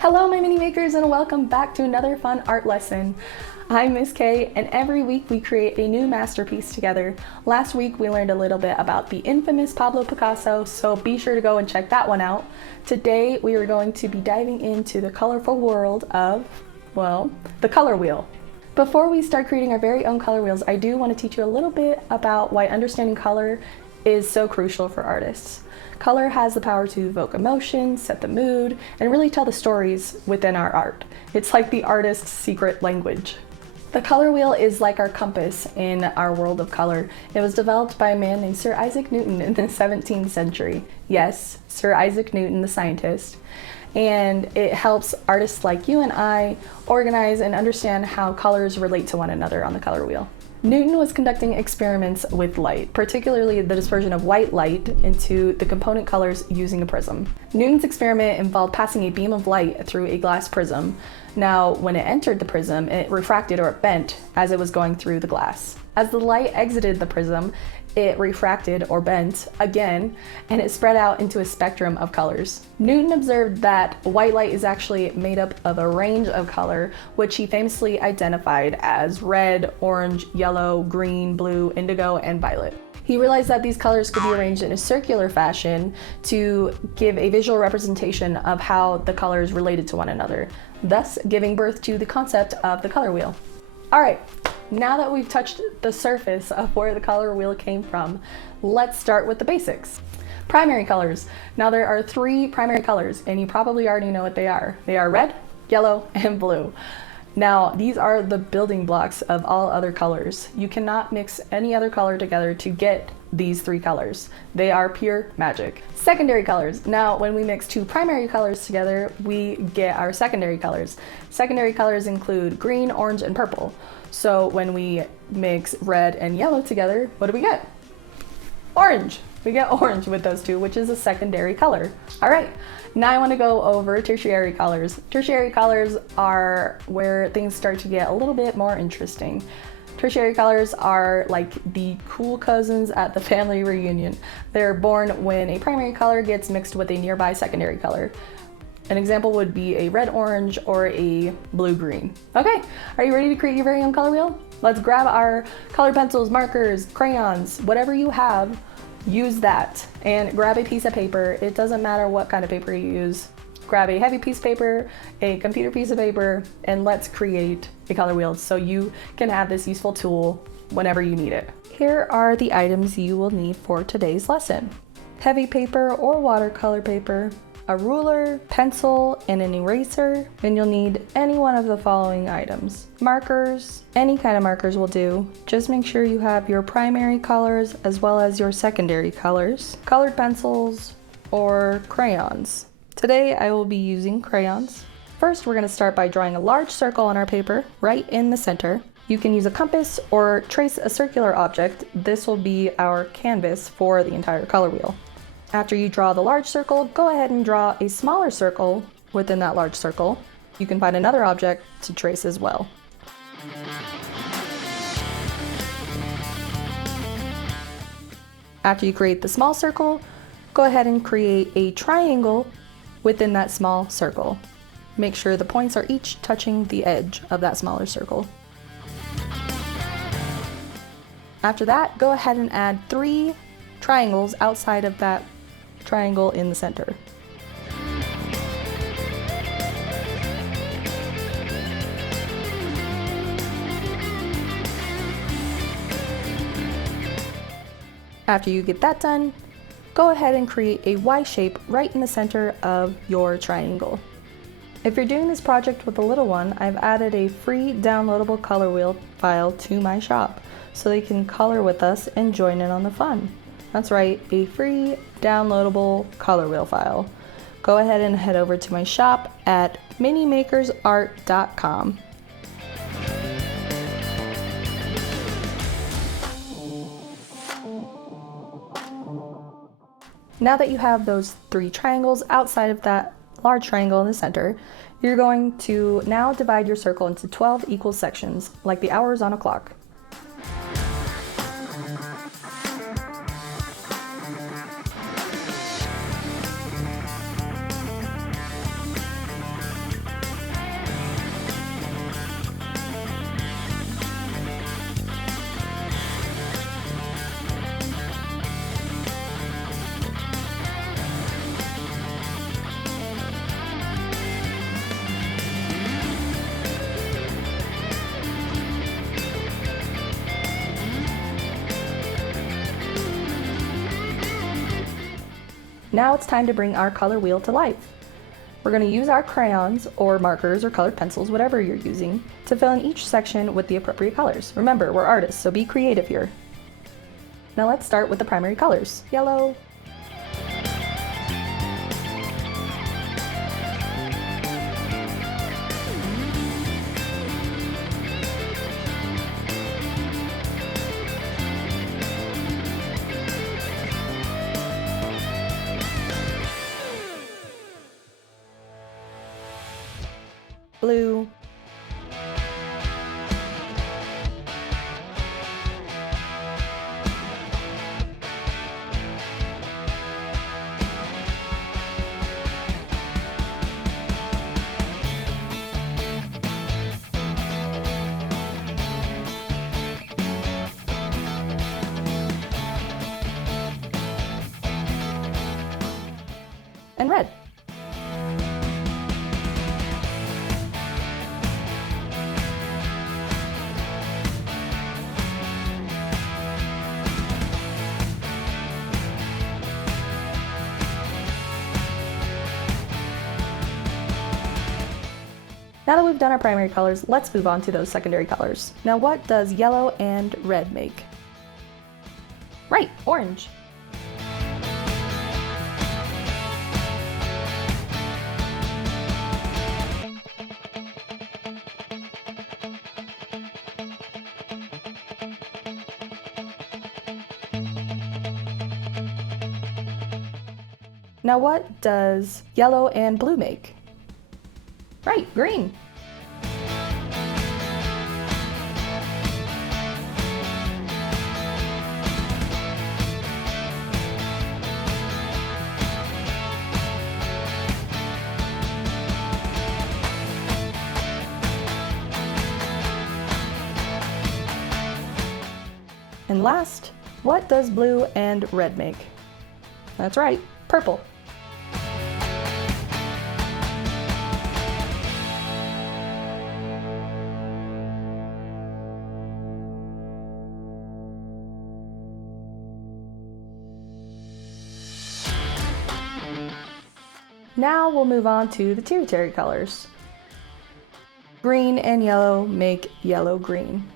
Hello my mini makers, and welcome back to another fun art lesson. I'm Miss K, and every week we create a new masterpiece together. Last week we learned a little bit about the infamous Pablo Picasso, so be sure to go and check that one out. Today we are going to be diving into the colorful world of, well, the color wheel. Before we start creating our very own color wheels, I do want to teach you a little bit about why understanding color is so crucial for artists. Color has the power to evoke emotion, set the mood, and really tell the stories within our art. It's like the artist's secret language. The color wheel is like our compass in our world of color. It was developed by a man named Sir Isaac Newton in the 17th century. Yes, Sir Isaac Newton, the scientist. And it helps artists like you and I organize and understand how colors relate to one another on the color wheel. Newton was conducting experiments with light, particularly the dispersion of white light into the component colors using a prism. Newton's experiment involved passing a beam of light through a glass prism. Now, when it entered the prism, it refracted or it bent as it was going through the glass. As the light exited the prism, it refracted or bent again, and it spread out into a spectrum of colors. Newton observed that white light is actually made up of a range of color, which he famously identified as red, orange, yellow, green, blue, indigo, and violet. He realized that these colors could be arranged in a circular fashion to give a visual representation of how the colors related to one another, thus giving birth to the concept of the color wheel. All right. Now that we've touched the surface of where the color wheel came from, let's start with the basics. Primary colors. Now there are three primary colors, and you probably already know what they are. They are red, yellow, and blue. Now these are the building blocks of all other colors. You cannot mix any other color together to get these three colors. They are pure magic. Secondary colors. Now when we mix two primary colors together, we get our secondary colors. Secondary colors include green, orange, and purple. So when we mix red and yellow together, what do we get? Orange. We get orange with those two, which is a secondary color. All right, now I want to go over tertiary colors. Tertiary colors are where things start to get a little bit more interesting. Tertiary colors are like the cool cousins at the family reunion. They're born when a primary color gets mixed with a nearby secondary color. An example would be a red-orange or a blue-green. Okay, are you ready to create your very own color wheel? Let's grab our colored pencils, markers, crayons, whatever you have, use that. And grab a piece of paper. It doesn't matter what kind of paper you use. Grab a heavy piece of paper, a computer piece of paper, and let's create a color wheel so you can have this useful tool whenever you need it. Here are the items you will need for today's lesson. Heavy paper or watercolor paper, a ruler, pencil, and an eraser, and you'll need any one of the following items. Markers, any kind of markers will do. Just make sure you have your primary colors as well as your secondary colors. Colored pencils or crayons. Today I will be using crayons. First, we're going to start by drawing a large circle on our paper right in the center. You can use a compass or trace a circular object. This will be our canvas for the entire color wheel. After you draw the large circle, go ahead and draw a smaller circle within that large circle. You can find another object to trace as well. After you create the small circle, go ahead and create a triangle within that small circle. Make sure the points are each touching the edge of that smaller circle. After that, go ahead and add 3 triangles outside of that triangle in the center. After you get that done, go ahead and create a Y shape right in the center of your triangle. If you're doing this project with a little one, I've added a free downloadable color wheel file to my shop so they can color with us and join in on the fun. That's right, a free downloadable color wheel file. Go ahead and head over to my shop at minimakersart.com. Now that you have those 3 triangles outside of that large triangle in the center, you're going to now divide your circle into 12 equal sections, like the hours on a clock. Now it's time to bring our color wheel to life. We're going to use our crayons or markers or colored pencils, whatever you're using, to fill in each section with the appropriate colors. Remember, we're artists, so be creative here. Now let's start with the primary colors. Yellow, blue, and red. Now that we've done our primary colors, let's move on to those secondary colors. Now what does yellow and red make? Right, orange. Now what does yellow and blue make? Right, green. And last, what does blue and red make? That's right, purple. Now we'll move on to the tertiary colors. Green and yellow make yellow-green.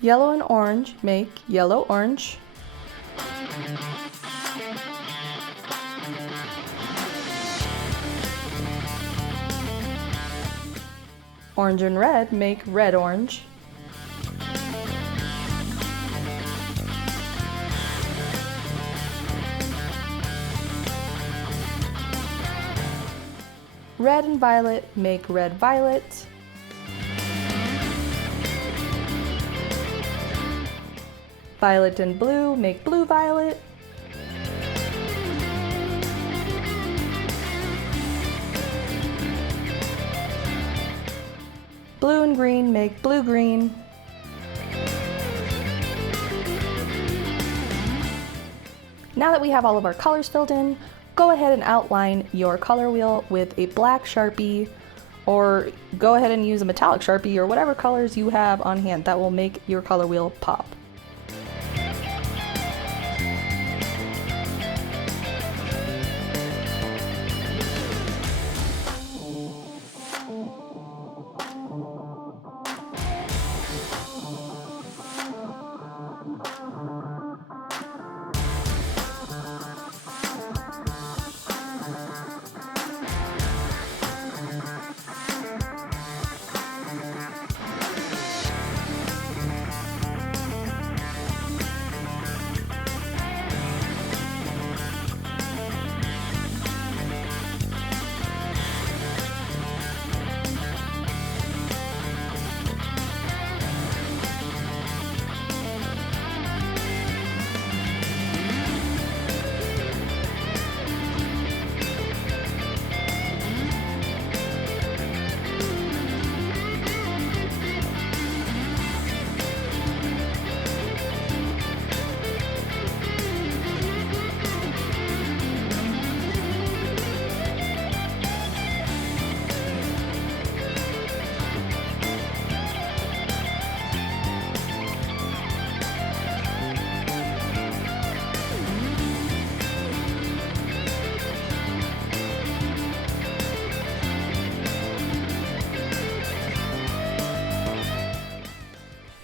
Yellow and orange make yellow-orange. Orange and red make red-orange. Red and violet make red-violet. Violet and blue make blue-violet. Blue and green make blue-green. Now that we have all of our colors filled in, go ahead and outline your color wheel with a black Sharpie, or go ahead and use a metallic Sharpie or whatever colors you have on hand that will make your color wheel pop.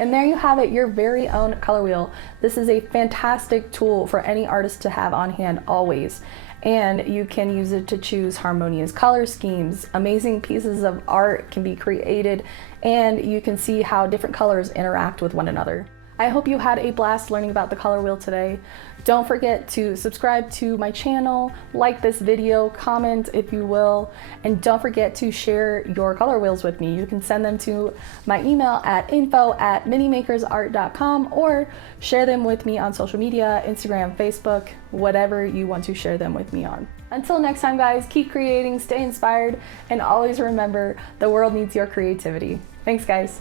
And there you have it, your very own color wheel. This is a fantastic tool for any artist to have on hand always. And you can use it to choose harmonious color schemes. Amazing pieces of art can be created, and you can see how different colors interact with one another. I hope you had a blast learning about the color wheel today. Don't forget to subscribe to my channel, like this video, comment if you will, and don't forget to share your color wheels with me. You can send them to my email at info@minimakersart.com or share them with me on social media, Instagram, Facebook, whatever you want to share them with me on. Until next time guys, keep creating, stay inspired, and always remember the world needs your creativity. Thanks guys.